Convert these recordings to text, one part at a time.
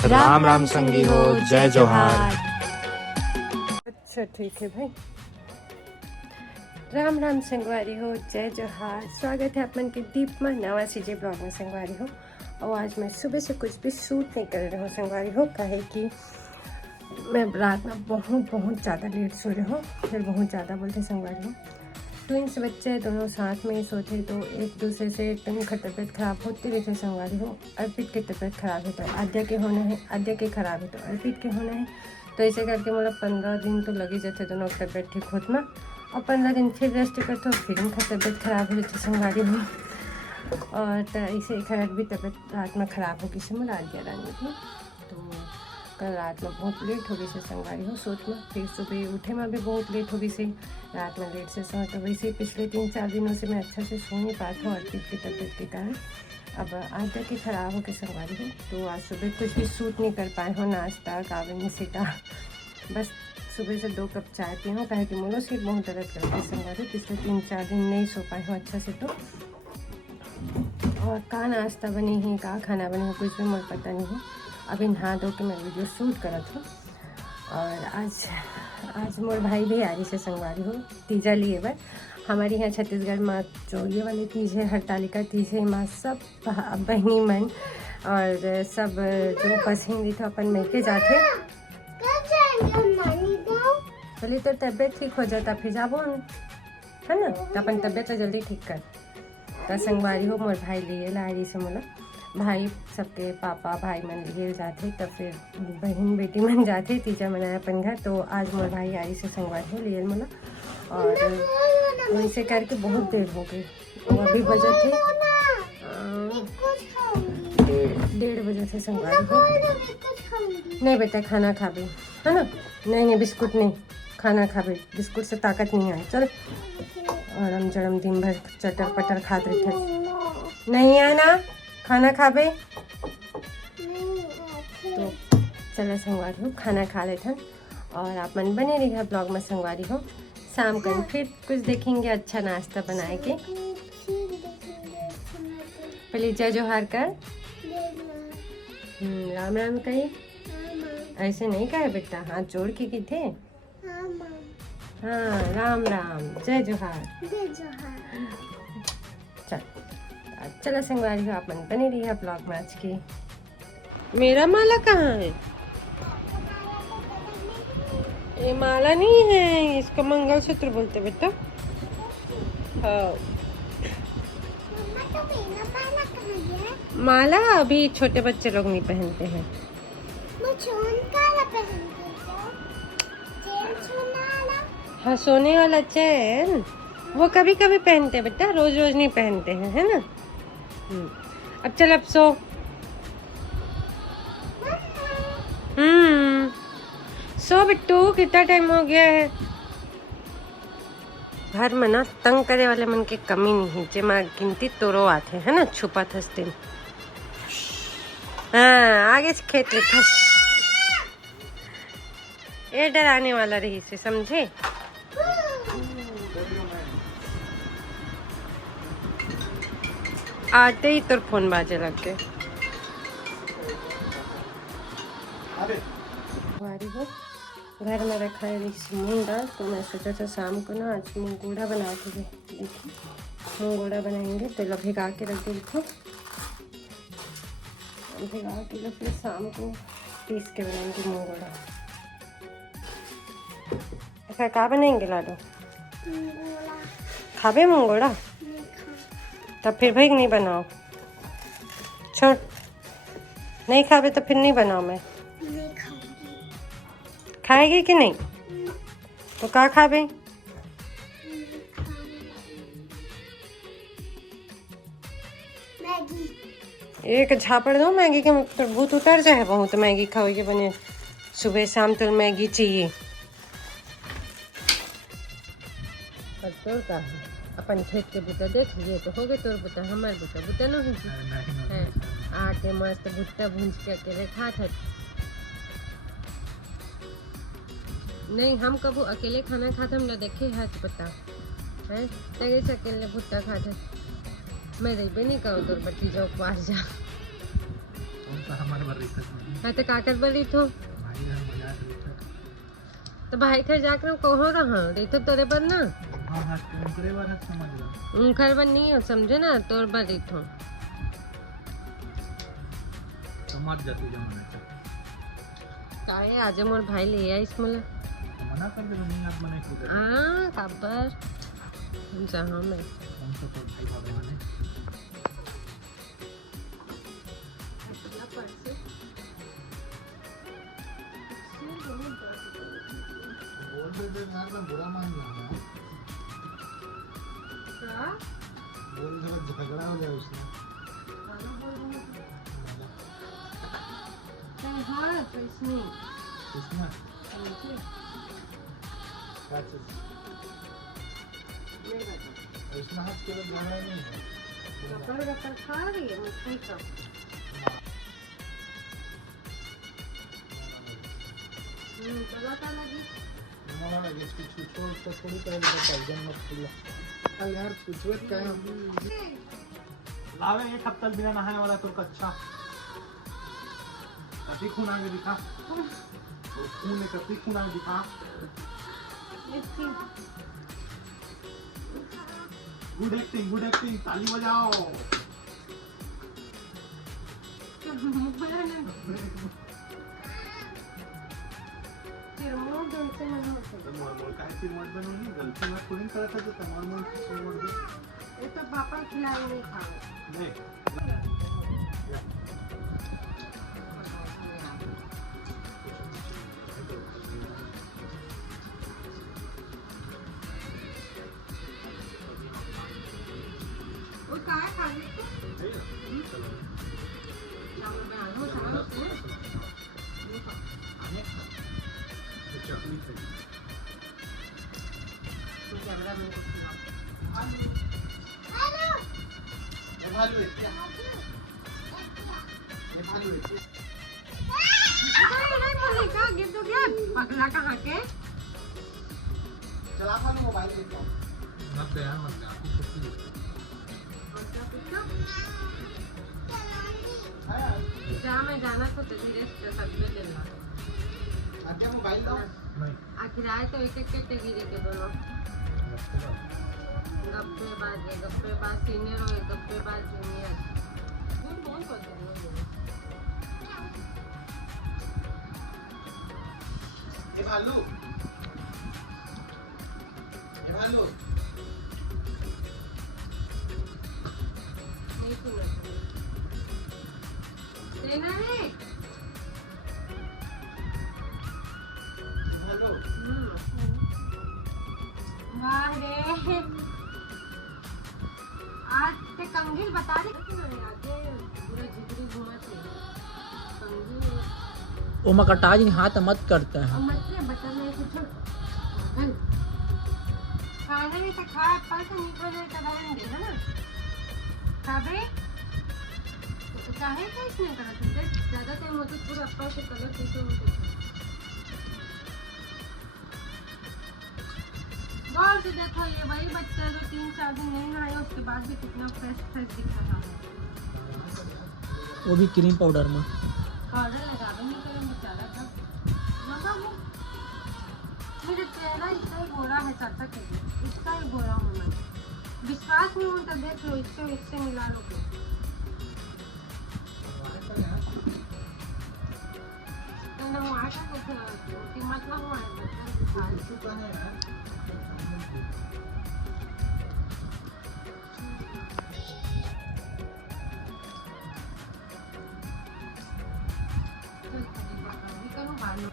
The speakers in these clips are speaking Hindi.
राम राम संगी हो, जय जोहार। अच्छा ठीक है भाई। राम राम संगवारी हो, जय जोहार। स्वागत है अपन के दीप में नवा सीजे ब्लॉग में संगवारी हो। और आज मैं सुबह से कुछ भी शूट नहीं कर रही हूँ संगवारी हो, काहे कि मैं रात में बहुत ज़्यादा लेट सो रही हूँ। फिर बहुत ज़्यादा बोलते संगवारी हो, ट्विंस बच्चे दोनों साथ में ही सोते तो एक दूसरे से एकदम तबीयत खराब होती रहती संगवारी हो। अर्पित की तबीयत खराब है तो आद्या के होना है, आद्या के खराब है तो अर्पित के होना है। तो ऐसे करके मतलब 15 दिन तो लगे जाते दोनों की तबीयत ठीक होत में। और 15 दिन फिर रेस्ट करते फिर उनका तबीयत खराब हो जाती संगवारी हो। और तो ऐसे खराब भी तबीयत रात में ख़राब होगी से मैं आद्या रानी की। तो कल रात में बहुत लेट हो गई से संगवारी हो सोच में। फिर सुबह उठे में भी बहुत लेट हो गई से, रात में लेट से सो। तो वैसे ही पिछले 3-4 दिनों से मैं अच्छा से सो नहीं पाता हूँ अर्पित की तबीयत के कारण। अब आद्या की ख़राब हो के संगवारी हो तो आज सुबह कुछ भी सूट नहीं कर पाए हो, नाश्ता कावे नहीं सीटा। बस सुबह से 2 कप चाय पी हूँ, कहे कि मोलो सिर बहुत दर्द करती है संगवारी। पिछले 3-4 दिन नहीं सो पाए हूँ अच्छा से। तो और का नाश्ता बनी है, का खाना बनी है, कुछ भी मुझे पता नहीं है। अभी नहा धो के मैं वीडियो शूट करा था। और आज मोर भाई भी आ रही से संगवारी हो तीजा लिए बार। हमारे यहाँ छत्तीसगढ़ में जो ये वाली तीज है, हरतालिका तीज है, माँ सब बहनी मन और सब जो पसंदी था अपन मिलके जाते। बोले तो तबीयत ठीक हो जाता फिर जाबो है ना, तो अपन तबीयत जल्दी ठीक कर। तो संगवारी हो मोर भाई लिए ला रही से मोला भाई सबके पापा भाई मन लिए जाते, तो फिर बहन बेटी मन जाते तीजा मनाया अपन घर। तो आज मोर भाई आई से संगवारी हो लिए मोला। और वैसे करके बहुत देर हो गई। और अभी बजे थे 1:30 बजे से संगवारी हो। नहीं बेटा खाना खा भी है ना, नहीं बिस्कुट नहीं, खाना खा भी, बिस्कुट से ताकत नहीं आए। चल और हम जड़म दिन भर चटर पटर खाते थे, नहीं है ना खाना खा बे। तो चलो संगवारी हो खाना खा लेते हैं और आप मन बने रहिए ब्लॉग में संगवारी हो। शाम को फिर कुछ देखेंगे अच्छा नाश्ता बनाए के। पहले जय जोहार कर, राम राम कही। ऐसे नहीं कहे बेटा, हाथ जोड़ के की थे। हाँ राम राम जय जोहार। चल चलो संगवारी हो आप मन बने रही है ब्लॉग में आज की। मेरा माला कहाँ है? ये माला नहीं है, इसको मंगलसूत्र बोलते बेटा। हाँ माला अभी छोटे बच्चे लोग नहीं पहनते हैं। हाँ सोने वाला चैन वो कभी कभी पहनते बेटा, रोज रोज नहीं पहनते हैं है ना। अब चल अब सो। सो बिट्टू, कितना टाइम हो गया है। घर में ना तंग करे वाले मन की कमी नहीं है, जे माँ गिनती तोरो आते है ना छुपा थसते। हाँ आगे से खेत लिखा ये डराने वाला रही से समझे। आते ही तो फोन बाजे लग गए। हो घर में रखा है मूंग दाल, तो मैं सोचा था शाम को ना आज मूंग गोड़ा बना के देखिए मूंग गोड़ा बनाएंगे। तो भिगा के रख देखो, भिगा के फिर शाम को पीस के बनाएंगे मूंग गोड़ा। ऐसा क्या बनाएंगे लाडो? खाबे मूंग गोड़ा? तब फिर भाई नहीं बनाओ, छोड़ नहीं खाबे तो फिर नहीं बनाओ। मैं खाएगी कि नहीं? तो क्या खाबे? एक झापड़ दो मैगी के मुख पर भूत उतर जाए बहुत। मैगी खाओगे बने सुबह शाम तो मैगी चाहिए। तोर का अपन खेत के बुता देख लिए तो हो गए तोर बुता, हमारे बुता न हो आटे मस्त भुट्टा भूंज के अकेले खाते। नहीं हम कबू अकेले खाना खाते हम देखे हाथ पता है लगे से अकेले भुट्टा खाते। मैं रही नहीं कहूँ तोर बच्ची जो पास जा कौन सा हमारे भर रही था मैं तो काकर बली थो भाई घर मजा रही था। तो भाई घर जाकर कहो रहा रही तो तोरे पर ना हाँ हाँ तुम करे बार समझ लो। घर पर नहीं हो समझे ना तोर पर रही थो समझ जाती जमाने से काहे आज मोर भाई ले आई इसमें मना कर दे नहीं आप मना क्यों कर हाँ काबर जहाँ मैं कौन सा तो भाई भगवान है बोल दे यार मैं बुरा मान रहा हूँ बोल दे झगड़ा हो जाए उसमें हाँ तो इसमें इसमें क्या चीज इसमें हाथ के झगड़ा नहीं है गप्पर खा रही है मिठाई का चला था लगी हमारा लगे इसकी छुछो तो थोड़ी तरह बताई जन मत खुला कल यार छुछुत क्या है लावे एक हफ्ता बिना नहाए वाला तो कच्चा कभी खून आगे दिखा और खून ने कभी खून आगे दिखा गुड एक्टिंग ताली बजाओ मोड़ का ऐसी मोड़ बनूंगी गलती में खुद करा था तो तमाम मोड़ दे ये तो पापा खिलाए नहीं खाओ नहीं वो काय खा ली तो चावल में आलू चावल कैमरा में कुछ पगला कहाँ के चला खा लो मोबाइल देख लो मत दे यार मत दे आपकी खुशी जहाँ मैं जाना तो धीरे से सबसे लेना आके मोबाइल दो नहीं आखिर आए तो एक एक के गिरे के दोनों गप्पे बाज सीनियर हो गप्पे बाज जूनियर कौन पता ए भालू नहीं सुना देना है भालू वाह रे आज ते कंगील बता दे आगे पूरा जिगरी घुमाते कंगील वो मकटाज हाथ मत करता है मत से बता मैं कुछ खाना भी तो खा पर तो नहीं खाना तो बहन दे है ना खाबे तो चाहे तो इसमें करा तुझे ज्यादा टाइम होते पूरा अप्पा से कलर कैसे होते गौर से देखो ये वही बच्चा जो 3-4 दिन नहीं नहाया उसके बाद भी कितना फ्रेश दिख रहा है वो भी क्रीम पाउडर में पाउडर लगावे नहीं करें बेचारा तब मतलब मेरे चेहरा इसका ही गोरा है चाचा के लिए इसका ही गोरा हूँ मैं विश्वास नहीं होता देख लो इससे मिला लो के हुआ था कुछ कीमत ना हुआ है बच्चा करूँ भालो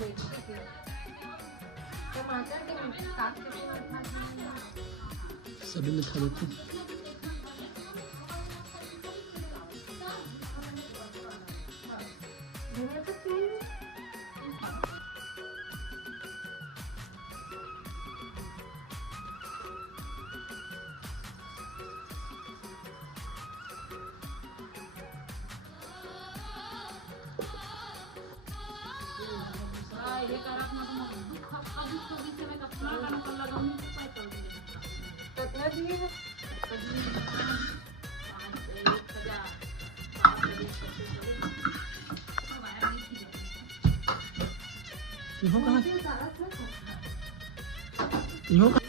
मिर्ची की, टमाटर के काट के सभी में खा देते। कितना दिए हैं? इहो कहाँ इहो कहाँ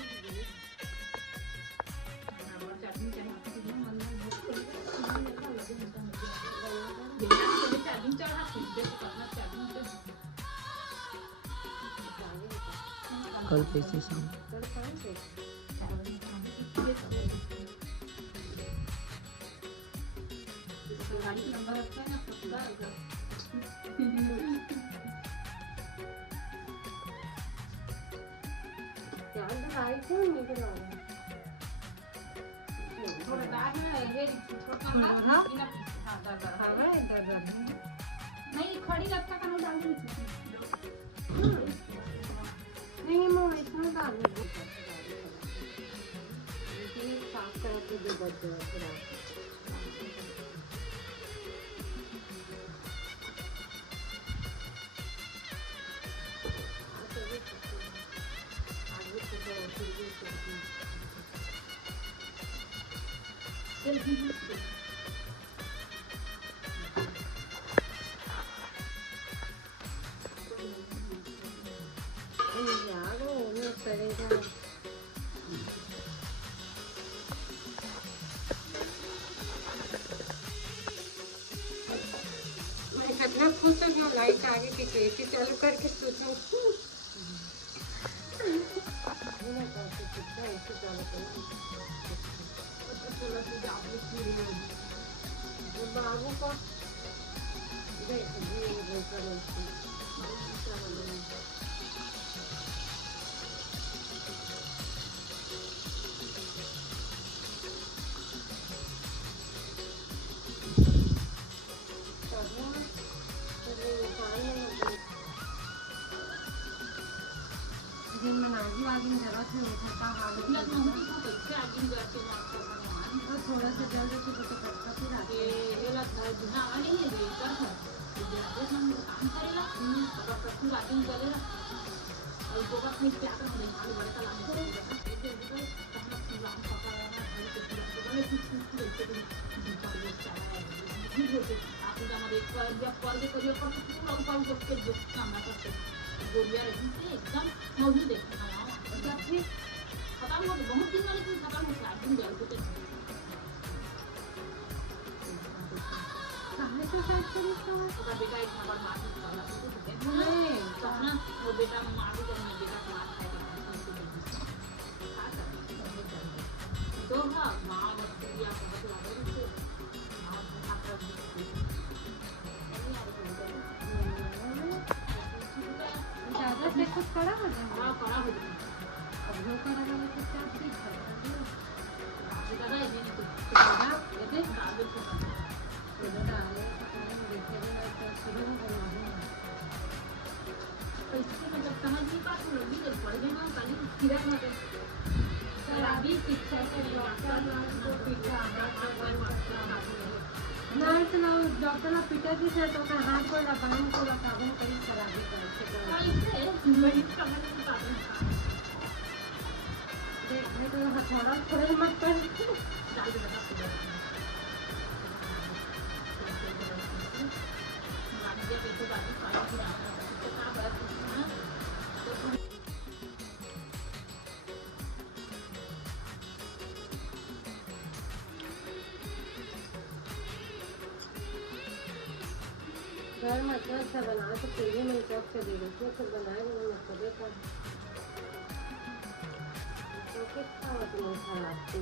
कल कैसे शाम नहीं खड़ी लगता का डाल नहीं मैं इसमें डाल दूँगी। साफ करके दे बच्चे थोड़ा यार वो करेगा। मैं कितना खुश हूँ लाइट आगे पीछे एक ही चालू करके सोचूं बाबू का दिन में नाजी वागी में जरा से उठा था हाल थोड़ा सा जल्द से तो कटका फिर आके एकदम मौजूद है खत्म हो बहुत दिन वाले खत्म हो बेटा एक नंबर मार वो बेटा मार बेटा मार तो हाँ माँ या ज़्यादा से कुछ कड़ा हो जाए। हाँ कड़ा हो जाए अब जो कड़ा हो तो क्या ठीक है दादा ये नहीं कुछ दादा ये देख दादा को दादा डाले देखे तो शुरू में बनाऊंगा इसके मतलब समझ नहीं पाती लगी जब पढ़ गए ना कल किरण मत शराबी शिक्षा से डॉक्टर को पीटा नर्स लोग डॉक्टर लोग पिटा जी से तो का हाथ को लगाम को लगाम करी शराबी करते कैसे मरीज समझ नहीं पाते देखने तो हथौड़ा थोड़े मत कर डाल दे बता घर में अच्छा अच्छा बना तो पहले मैं चौक से दे देती हूँ फिर बनाए वो मतलब का तो कितना मतलब खराब थी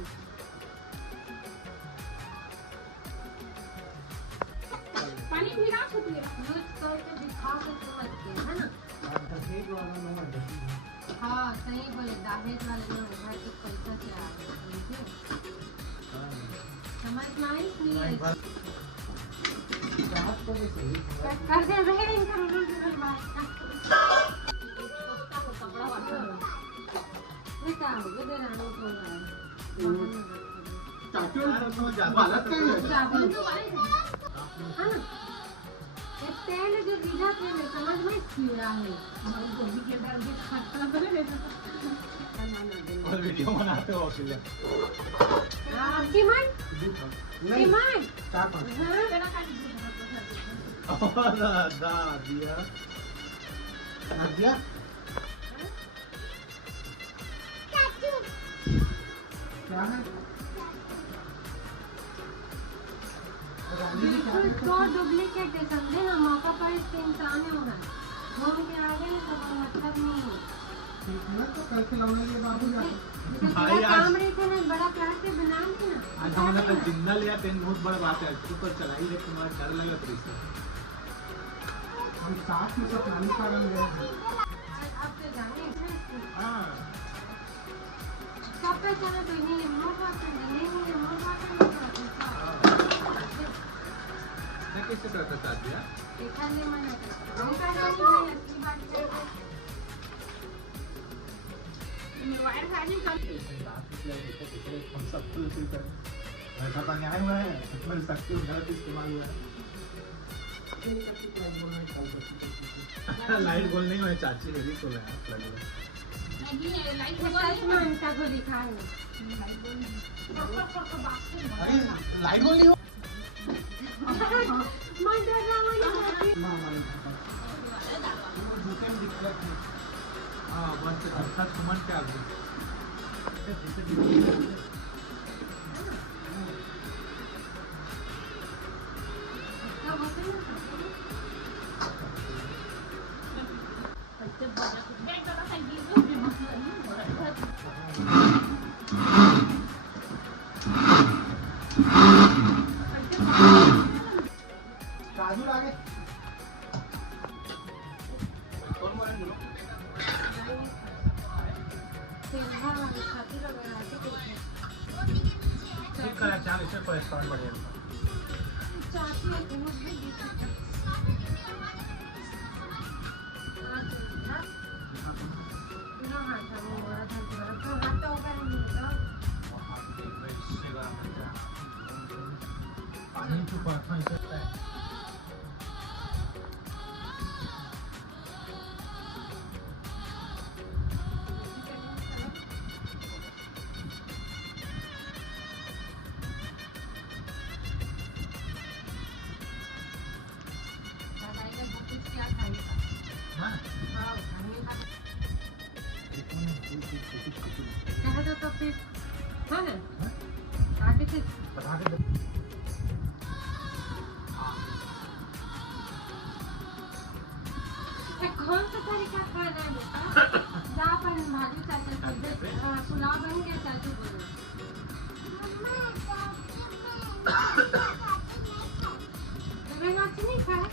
पानी भिगा सकती है यूज करके दिखा के समझ के है ना दहेज वाले में घर के पैसा से आ गए समझ में आई नहीं आई कर दे रहे इनका रोल बात कपड़ा वाला क्या हो गया दे राणो को चाचू गलत हाँ तेल जो बीजा तेल है समझ में कीड़ा है गोभी के डाल के खाता और वीडियो बनाते हो अकेले किमान नहीं किमान चार पांच दा दिया दिया क्या है तो डुप्लीकेट है समझे ना मौका पर इसके इंसान है होना घूम के आ गए तो मतलब नहीं है तो कल खिलौने के बाबू जाते भाई काम रहे थे ना बड़ा प्यार से बना थे ना आज हमने तो जिंदा लिया पेन बहुत बड़ा बात है तू तो चला ही लेकिन मुझे डर लगा तो इससे हम साथ में सब नानी का रंग गए अब तो जाने हां सब पे चला तो नहीं मोर बात नहीं मोर बात कैसे करता था दिया देखा नहीं मना हम का नहीं भाई अच्छी बात है मोबाइल खाने का हम सब फुल फिल कर ऐसा तो न्याय हुआ है मेरे शक्ति गलत इस्तेमाल हुआ है लाइट गोल नहीं हुए चाची मेरी तो है लगे नहीं लाइट सच में अंटा को दिखा है अरे लाइट गोल नहीं हो मन डर रहा है हां बस अच्छा सुमन क्या है काजू लागे ठीक करा चाल इसे कोलेस्ट्रॉल बढ़ेगा पानी तो बर्फा सकता है तो फिर हाँ ना आगे से बता के कौन सा तरीका खाना है बेटा जा पर भाजी चाचा पुलाव बन गया चाचू बोलो नहीं खाए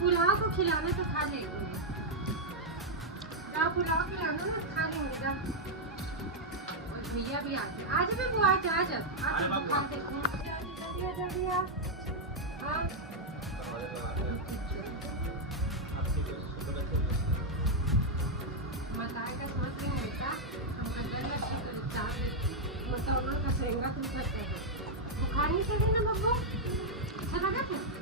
पुलाव को खिलाना तो खा लेंगे पुलाव खिलाना ना खा लेंगे जा भैया भी आते आज भी वो आज आज खाते जल्दी हाँ बताए का सोच रहे हैं बेटा हम कटल मसाला का सेंगा तुम करते हैं वो खाने से ना बब्बू अच्छा लगा था